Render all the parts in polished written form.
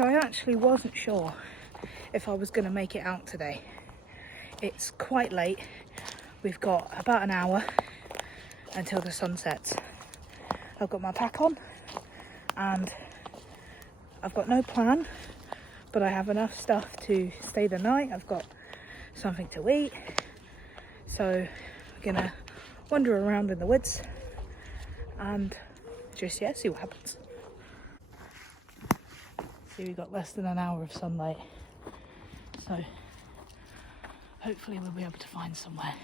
So I actually wasn't sure if I was going to make it out today. It's quite late. We've got about an hour until the sun sets. I've got my pack on and I've got no plan, but I have enough stuff to stay the night. I've got something to eat. So we're gonna wander around in the woods and just, see what happens. See, we've got less than an hour of sunlight. So hopefully we'll be able to find somewhere.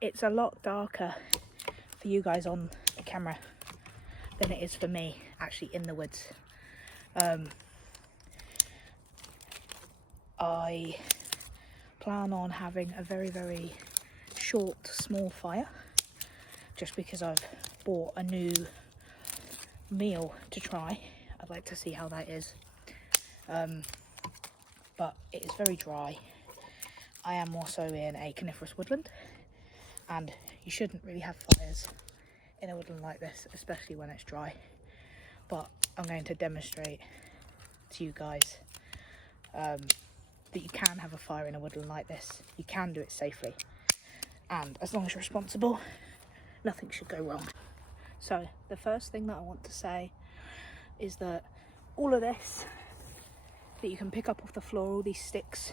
It's a lot darker for you guys on the camera than it is for me actually in the woods. I plan on having a very, very short, small fire just because I've bought a new meal to try. I'd like to see how that is. But it is very dry. I am also in a coniferous woodland, and you shouldn't really have fires in a woodland like this, especially when it's dry. But I'm going to demonstrate to you guys that you can have a fire in a woodland like this. You can do it safely, and as long as you're responsible, nothing should go wrong. So the first thing that I want to say is that all of this that you can pick up off the floor, all these sticks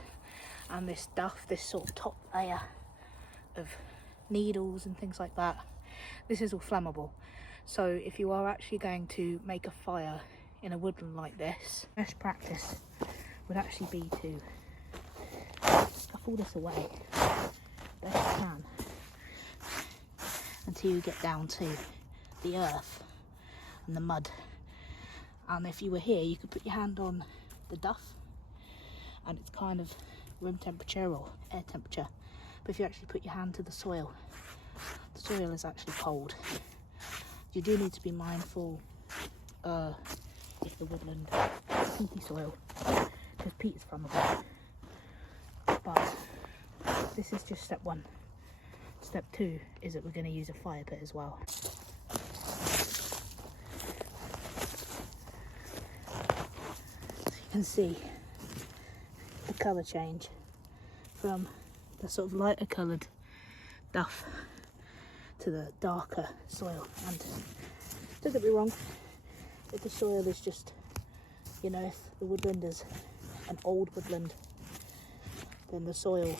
and this duff, this sort of top layer of needles and things like that, this is all flammable. So if you are actually going to make a fire in a woodland like this, best practice would actually be to stuff all this away best you can until you get down to the earth and the mud. And if you were here, you could put your hand on the duff and it's kind of room temperature or air temperature, but if you actually put your hand to the soil is actually cold. You do need to be mindful if the woodland is peaty soil, because peat is flammable. But this is just step one. Step two is that we're going to use a fire pit as well. So you can see the colour change from the sort of lighter coloured duff to the darker soil. And don't get me wrong, if the soil is just, if the woodland is an old woodland, then the soil,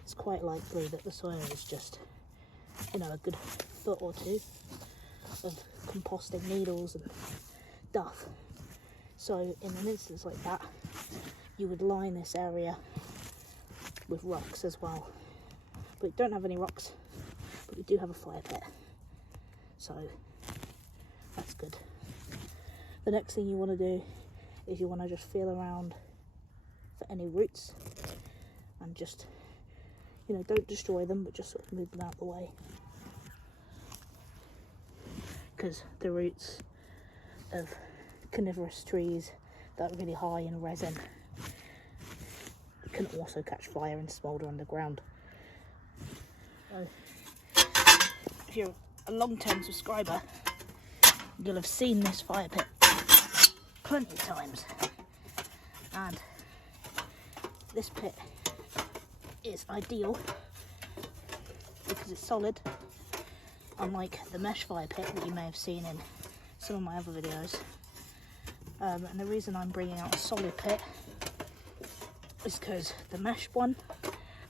it's quite likely that the soil is just, a good foot or two of composting needles and duff. So in an instance like that, you would line this area with rocks as well. But we don't have any rocks, but we do have a fire pit, so that's good. The next thing you want to do is you want to just feel around for any roots and just, don't destroy them, but just sort of move them out of the way, because the roots of coniferous trees that are really high in resin can also catch fire and smoulder underground. So if you're a long-term subscriber, you'll have seen this fire pit plenty of times, and this pit is ideal because it's solid, unlike the mesh fire pit that you may have seen in some of my other videos. And the reason I'm bringing out a solid pit is because the mesh one,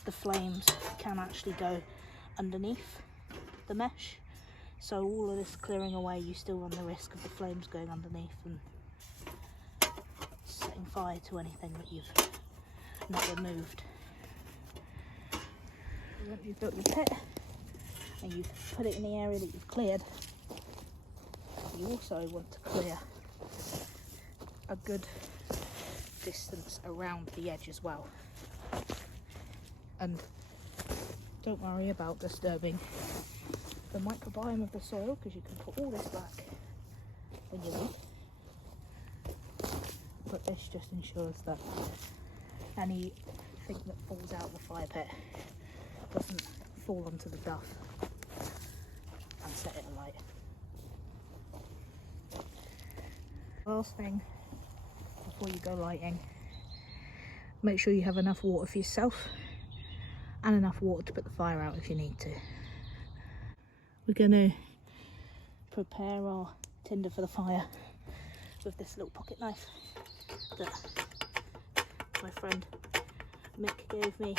the flames can actually go underneath the mesh, so all of this clearing away, you still run the risk of the flames going underneath and fire to anything that you've not removed. Once you've built your pit and you've put it in the area that you've cleared, you also want to clear a good distance around the edge as well. And don't worry about disturbing the microbiome of the soil, because you can put all this back when you leave. But this just ensures that anything that falls out of the fire pit doesn't fall onto the duff and set it alight. Last thing before you go lighting, make sure you have enough water for yourself and enough water to put the fire out if you need to. We're going to prepare our tinder for the fire with this little pocket knife that my friend Mick gave me.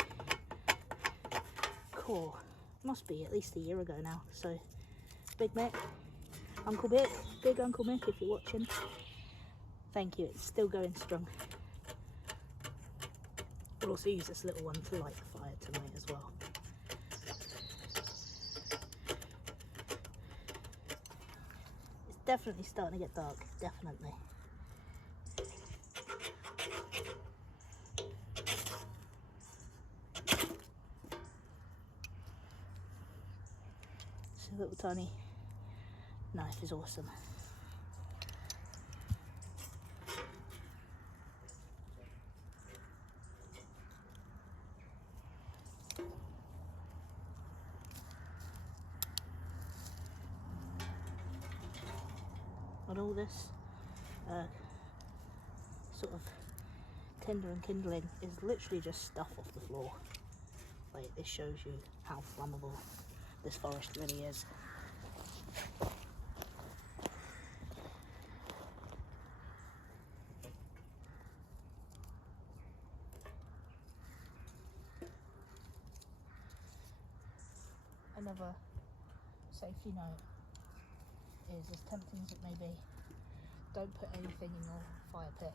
Cool. Must be at least a year ago now. So, Big Mick, Uncle Mick, Big Uncle Mick, if you're watching, thank you. It's still going strong. We'll also use this little one to light the fire tonight as well. It's definitely starting to get dark, definitely. This little tiny knife is awesome. And all this sort of tinder and kindling is literally just stuff off the floor. Like, this shows you how flammable this forest really is. Another safety note is, as tempting as it may be, don't put anything in your fire pit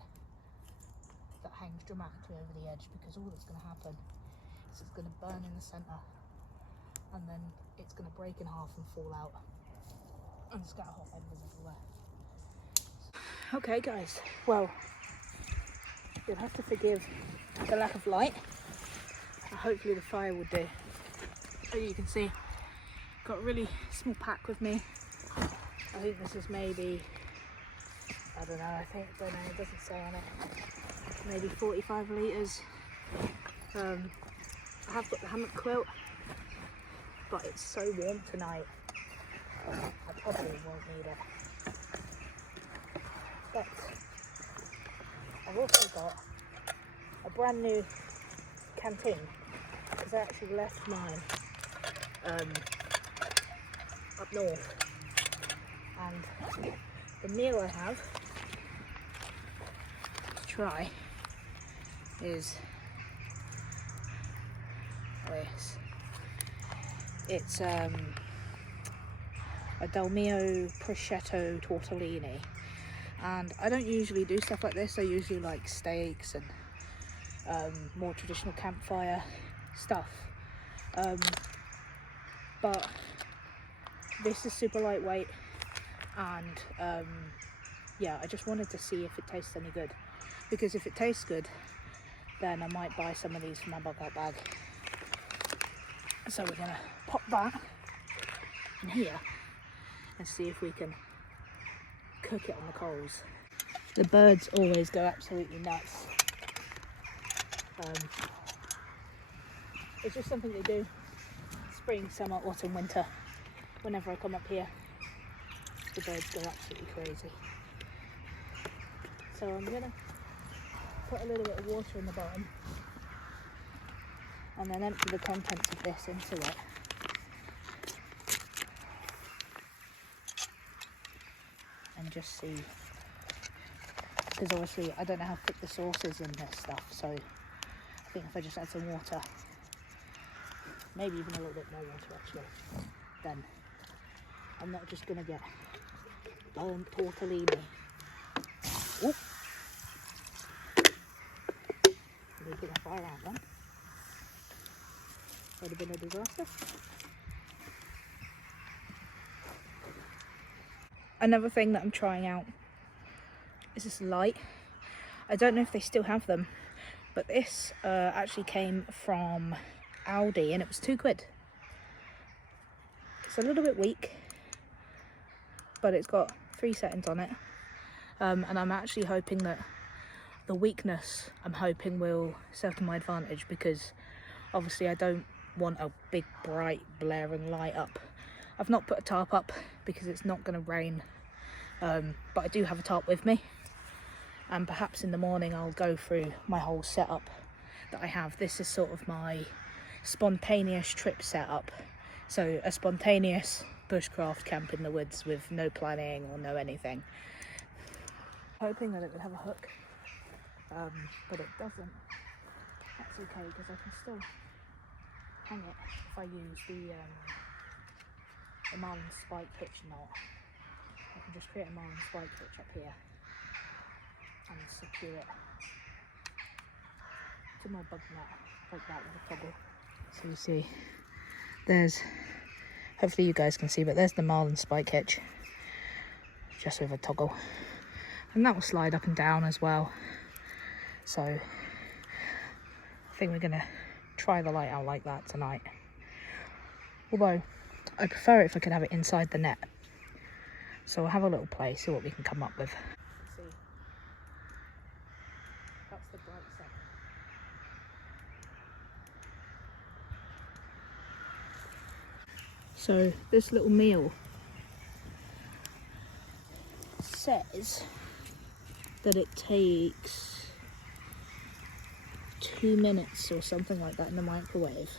that hangs dramatically over the edge, because all that's going to happen is it's going to burn in the centre and then it's going to break in half and fall out and scatter hot embers everywhere. Okay guys, well, you'll have to forgive the lack of light. Hopefully the fire will do. As you can see, got a really small pack with me. I think this is maybe, I don't know, it doesn't say on it, maybe 45 litres. I have got the hammock quilt, but it's so warm tonight, I probably won't need it. But I've also got a brand new canteen, because I actually left mine up north. And the meal I have to try is this. It's a Dalmio prosciutto tortellini, and I don't usually do stuff like this. I usually like steaks and more traditional campfire stuff, but this is super lightweight. And yeah, I just wanted to see if it tastes any good, because if it tastes good, then I might buy some of these for my bug out bag. So we're gonna pop that in here and see if we can cook it on the coals. The birds always go absolutely nuts. It's just something they do spring, summer, autumn, winter. Whenever I come up here, the birds go absolutely crazy. So I'm gonna put a little bit of water in the bottom and then empty the contents of this into it. And just see, because obviously I don't know how thick the sauce is in this stuff, so I think if I just add some water, maybe even a little bit more water actually, then I'm not just gonna get burnt tortellini. Oop. would have been a disaster. Another thing that I'm trying out is this light. I don't know if they still have them, but this actually came from Aldi and it was £2. It's a little bit weak, but it's got 3 settings on it. And I'm actually hoping that the weakness, will serve to my advantage, because obviously I don't want a big bright blaring light up. I've not put a tarp up because it's not going to rain, but I do have a tarp with me, and perhaps in the morning I'll go through my whole setup that I have. This is sort of my spontaneous trip setup, so a spontaneous bushcraft camp in the woods with no planning or no anything. Hoping that it would have a hook, but it doesn't. That's okay, because I can still hang it if I use the marlin spike hitch knot. I can just create a marlin spike hitch up here and secure it to my bug net like that with a toggle. So you see, there's, hopefully you guys can see, but there's the marlin spike hitch just with a toggle, and that will slide up and down as well. So I think we're gonna try the light out like that tonight, although I prefer it if I could have it inside the net. So we'll have a little play, see what we can come up with. See, that's the bright set. So this little meal says that it takes 2 minutes or something like that in the microwave,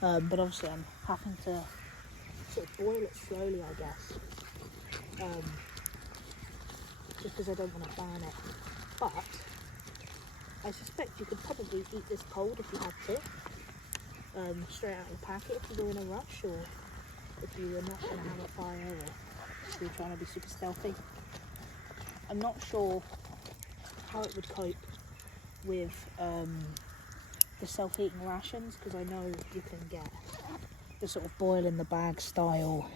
but obviously I'm having to sort of boil it slowly, I guess, just because I don't want to burn it. But I suspect you could probably eat this cold if you had to, straight out of the packet if you were in a rush, or if you were not going to have a fire, or if you were trying to be super stealthy. I'm not sure how it would cope with the self-heating rations, because I know you can get the sort of boil in the bag style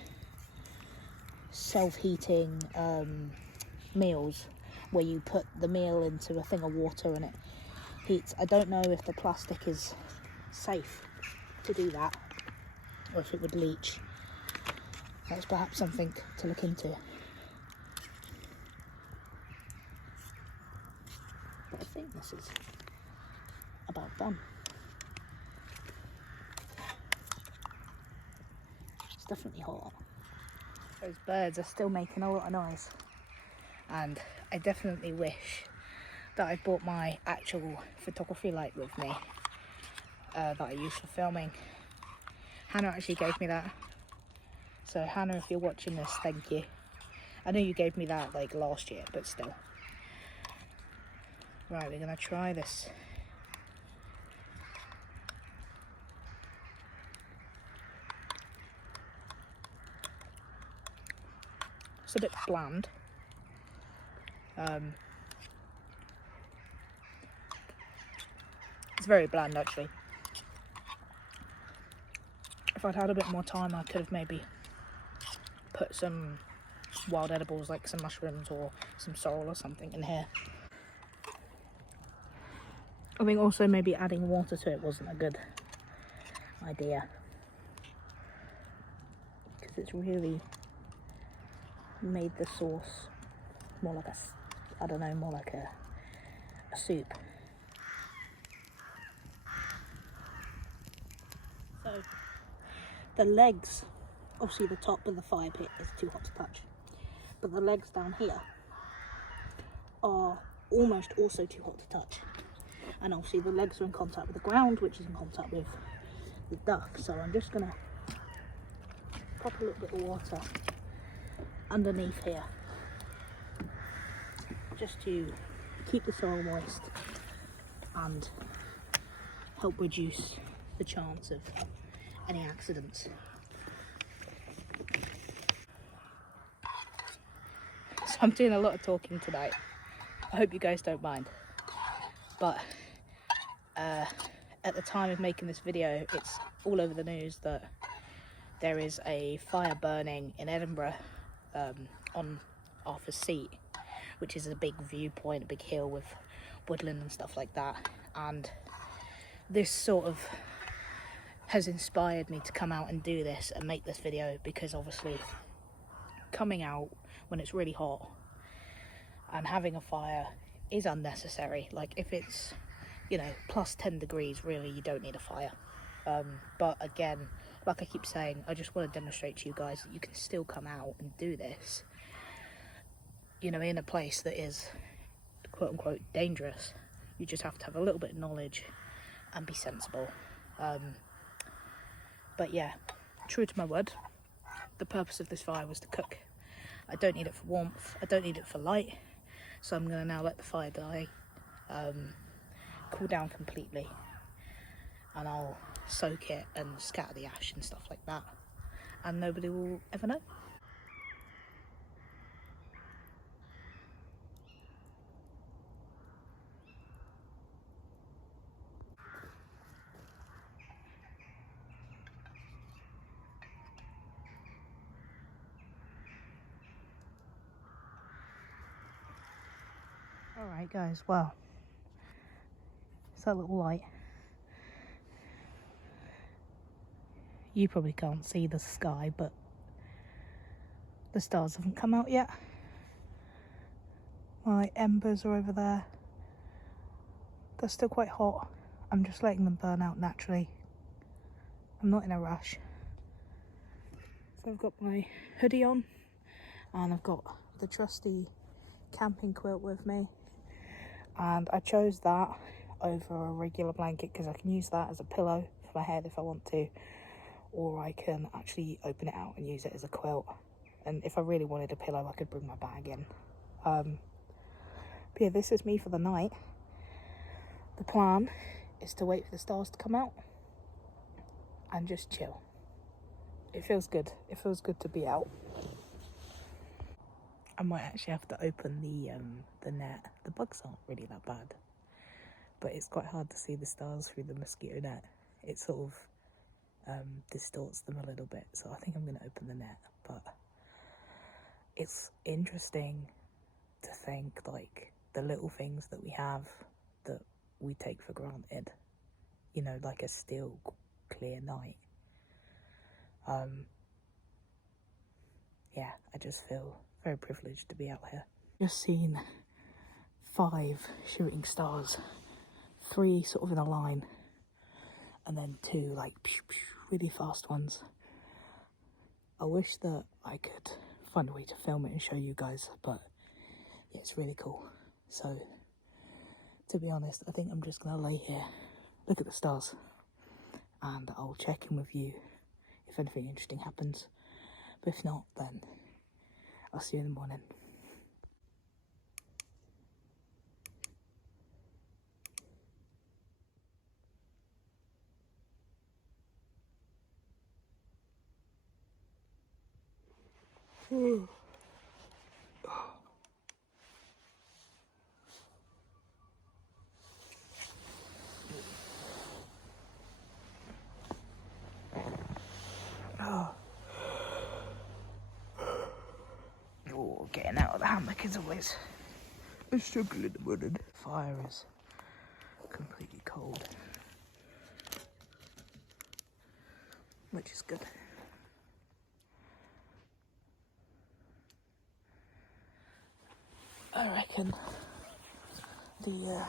self-heating meals where you put the meal into a thing of water and it heats. I don't know if the plastic is safe to do that, or if it would leach. That's perhaps something to look into. But I think this is about done. It's definitely hot. Those birds are still making a lot of noise, and I definitely wish that I brought my actual photography light with me that I use for filming. Hannah actually gave me that, so Hannah, if you're watching this, thank you. I know you gave me that like last year, but still. Right, we're gonna try this. It's a bit bland. It's very bland actually. If I'd had a bit more time, I could have maybe put some wild edibles like some mushrooms or some sorrel or something in here. I think also maybe adding water to it wasn't a good idea, because it's really made the sauce more like more like a soup. So the legs, obviously the top of the fire pit is too hot to touch, but the legs down here are almost also too hot to touch. And obviously the legs are in contact with the ground, which is in contact with the duck. So I'm just gonna pop a little bit of water underneath here, just to keep the soil moist and help reduce the chance of any accidents. So I'm doing a lot of talking tonight. I hope you guys don't mind. But at the time of making this video, it's all over the news that there is a fire burning in Edinburgh on Arthur's Seat, which is a big viewpoint, a big hill with woodland and stuff like that. And this sort of has inspired me to come out and do this and make this video, because obviously coming out when it's really hot and having a fire is unnecessary. Like, if it's, you know, plus 10 degrees, really, you don't need a fire. But again, like I keep saying, I just want to demonstrate to you guys that you can still come out and do this, you know, in a place that is quote unquote dangerous. You just have to have a little bit of knowledge and be sensible. But yeah, true to my word, the purpose of this fire was to cook. I don't need it for warmth, I don't need it for light, so I'm going to now let the fire die, cool down completely, and I'll soak it and scatter the ash and stuff like that, and nobody will ever know. Alright guys, well, it's that little light. You probably can't see the sky, but the stars haven't come out yet. My embers are over there. They're still quite hot. I'm just letting them burn out naturally. I'm not in a rush. So I've got my hoodie on, and I've got the trusty camping quilt with me, and I chose that over a regular blanket because I can use that as a pillow for my head if I want to, or I can actually open it out and use it as a quilt. And if I really wanted a pillow, I could bring my bag in. But yeah, this is me for the night. The plan is to wait for the stars to come out and just chill. It feels good. It feels good to be out. I might actually have to open the net. The bugs aren't really that bad, but it's quite hard to see the stars through the mosquito net. It sort of distorts them a little bit, so I think I'm going to open the net. But it's interesting to think, like, the little things that we have that we take for granted, you know, like a still clear night. Yeah, I just feel very privileged to be out here. Just seen 5 shooting stars, 3 sort of in a line, and then 2 like pew, pew, really fast ones. I wish that I could find a way to film it and show you guys, but yeah, it's really cool. So, to be honest, I think I'm just gonna lay here, look at the stars, and I'll check in with you if anything interesting happens. But if not, then I'll see you in the morning. Oh, getting out of the hammock is always a struggle in the morning. Fire is completely cold, which is good. I reckon the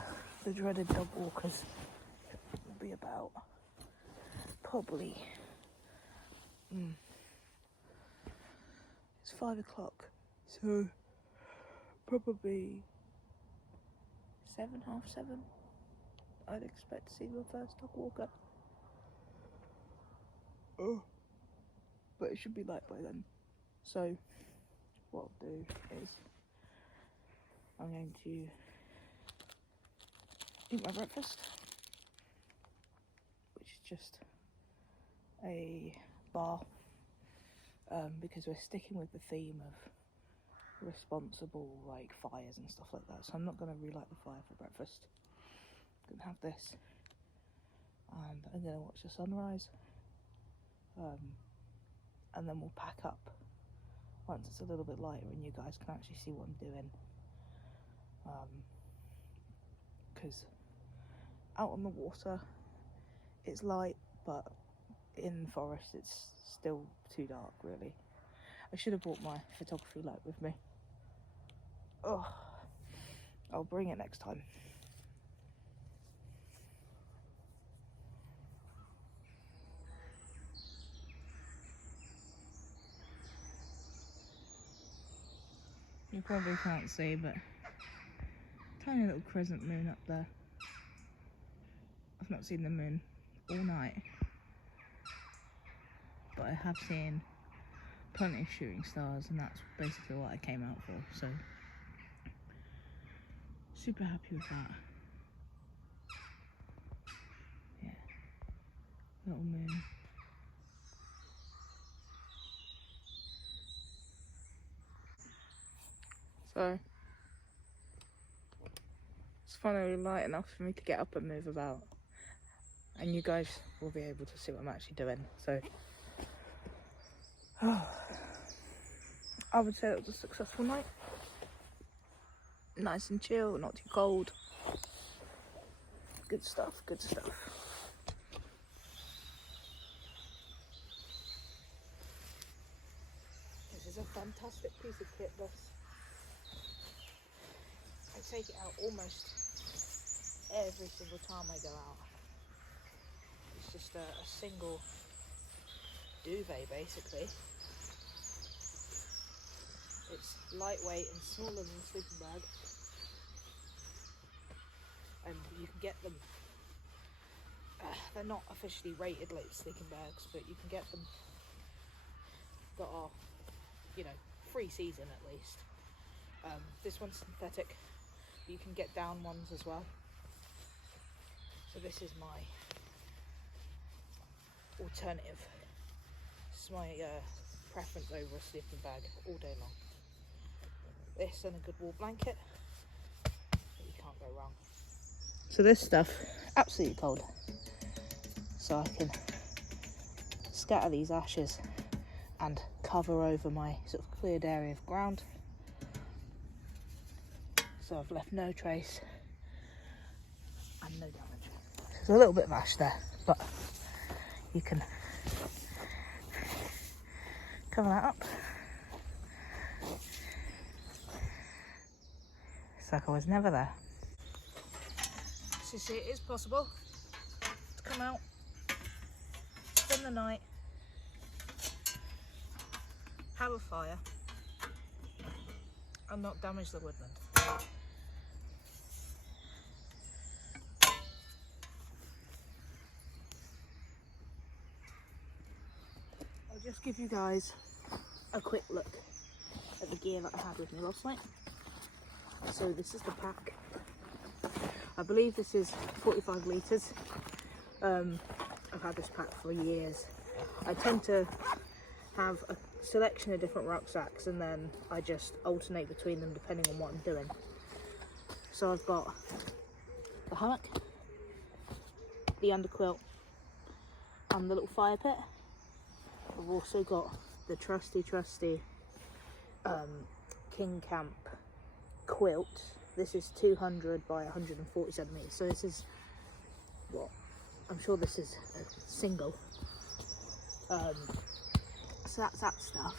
dreaded dog walkers will be about probably it's 5 o'clock, so probably 7, half 7. I'd expect to see the first dog walker. Oh, but it should be light by then. So what I'll do is I'm going to eat my breakfast, which is just a bar, because we're sticking with the theme of responsible, like, fires and stuff like that. So I'm not going to relight the fire for breakfast. I'm going to have this and I'm going to watch the sunrise, and then we'll pack up once it's a little bit lighter and you guys can actually see what I'm doing, because out on the water it's light, but in the forest it's still too dark really. I should have brought my photography light with me. Oh, I'll bring it next time. You probably can't see, but tiny little crescent moon up there. I've not seen the moon all night, but I have seen plenty of shooting stars, and that's basically what I came out for, so super happy with that. Yeah, little moon. So it's finally light enough for me to get up and move about, and you guys will be able to see what I'm actually doing. So I would say it was a successful night. Nice and chill, not too cold. Good stuff, good stuff. This is a fantastic piece of kit, this. I take it out almost every single time I go out. It's just a single duvet basically. It's lightweight and smaller than a sleeping bag, and you can get them, they're not officially rated like sleeping bags, but you can get them that are, you know, free season at least. This one's synthetic, but you can get down ones as well. So this is my alternative. This is my preference over a sleeping bag all day long. This and a good wool blanket, you can't go wrong. So this stuff, absolutely cold. So I can scatter these ashes and cover over my sort of cleared area of ground. So I've left no trace and no damage. There's a little bit of ash there, but you can cover that up. It's like I was never there. So see, it is possible to come out, spend the night, have a fire, and not damage the woodland. I'll just give you guys a quick look at the gear that I had with me last night. So this is the pack. I believe this is 45 litres. I've had this pack for years. I tend to have a selection of different rucksacks and then I just alternate between them depending on what I'm doing. So I've got the hammock, the underquilt and the little fire pit. I've also got the trusty King Camp quilt. This is 200 by 140 centimetres, so this is what I'm sure this is a single. So that's that stuff.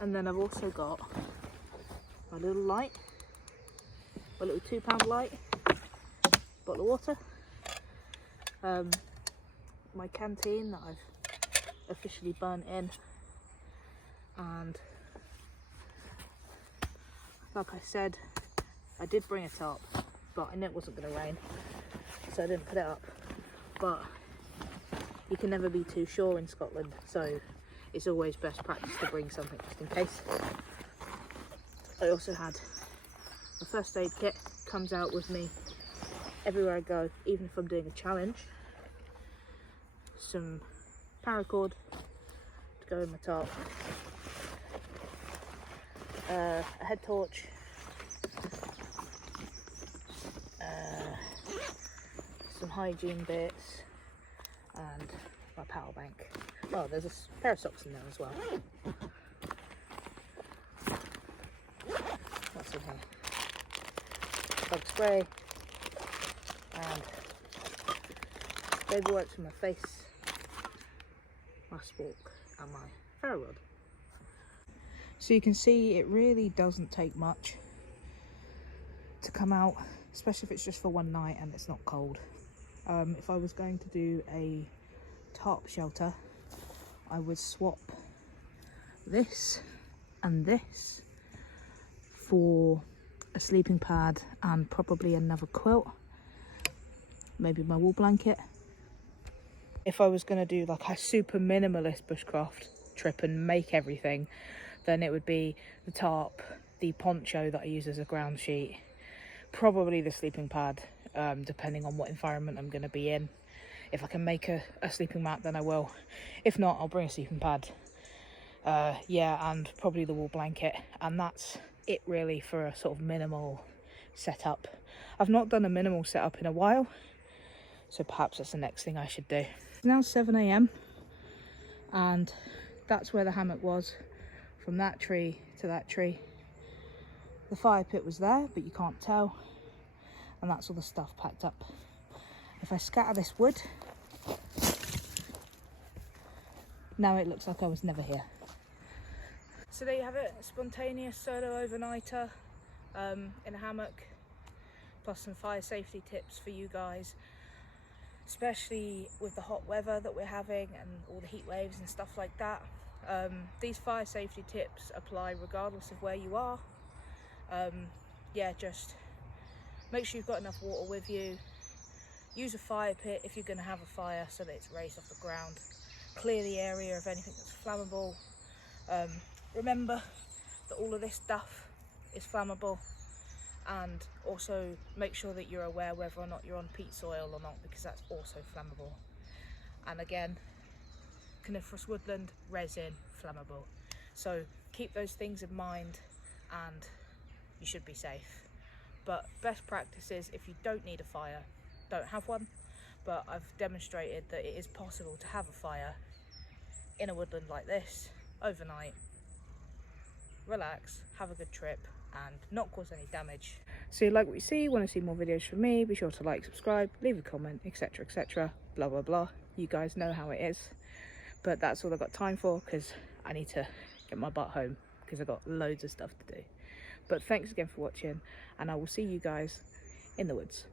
And then I've also got my little light, my little £2 light, bottle of water, my canteen that I've officially burnt in, and like I said, I did bring a tarp, but I knew it wasn't going to rain, so I didn't put it up. But you can never be too sure in Scotland, so it's always best practice to bring something just in case. I also had a first aid kit, comes out with me everywhere I go, even if I'm doing a challenge. Some paracord to go in my tarp, a head torch, some hygiene bits, and my power bank. Well, there's a pair of socks in there as well. What's in here? Bug spray and baby wipes for my face, my spork and my ferro rod. So you can see it really doesn't take much to come out, especially if it's just for one night and it's not cold. If I was going to do a tarp shelter, I would swap this and this for a sleeping pad and probably another quilt, maybe my wool blanket. If I was going to do like a super minimalist bushcraft trip and make everything, then it would be the tarp, the poncho that I use as a ground sheet, probably the sleeping pad, depending on what environment I'm going to be in. If I can make a sleeping mat, then I will. If not, I'll bring a sleeping pad. Yeah, and probably the wool blanket, and that's it really for a sort of minimal setup. I've not done a minimal setup in a while, so perhaps that's the next thing I should do. It's now 7 AM and that's where the hammock was, from that tree to that tree. The fire pit was there, but you can't tell, and that's all the stuff packed up. If I scatter this wood, now it looks like I was never here. So there you have it, a spontaneous solo overnighter in a hammock, plus some fire safety tips for you guys, especially with the hot weather that we're having and all the heat waves and stuff like that. These fire safety tips apply regardless of where you are. Yeah, just make sure you've got enough water with you. Use a fire pit if you're going to have a fire so that it's raised off the ground. Clear the area of anything that's flammable. Remember that all of this stuff is flammable, and also make sure that you're aware whether or not you're on peat soil or not, because that's also flammable. And again, coniferous woodland, resin, flammable. So keep those things in mind and you should be safe. But best practice is, if you don't need a fire, don't have one. But I've demonstrated that it is possible to have a fire in a woodland like this overnight, relax, have a good trip and not cause any damage. So you like what you see, want to see more videos from me, be sure to like, subscribe, leave a comment, etc, etc, blah blah blah. You guys know how it is. But that's all I've got time for, because I need to get my butt home because I've got loads of stuff to do. But thanks again for watching, and I will see you guys in the woods.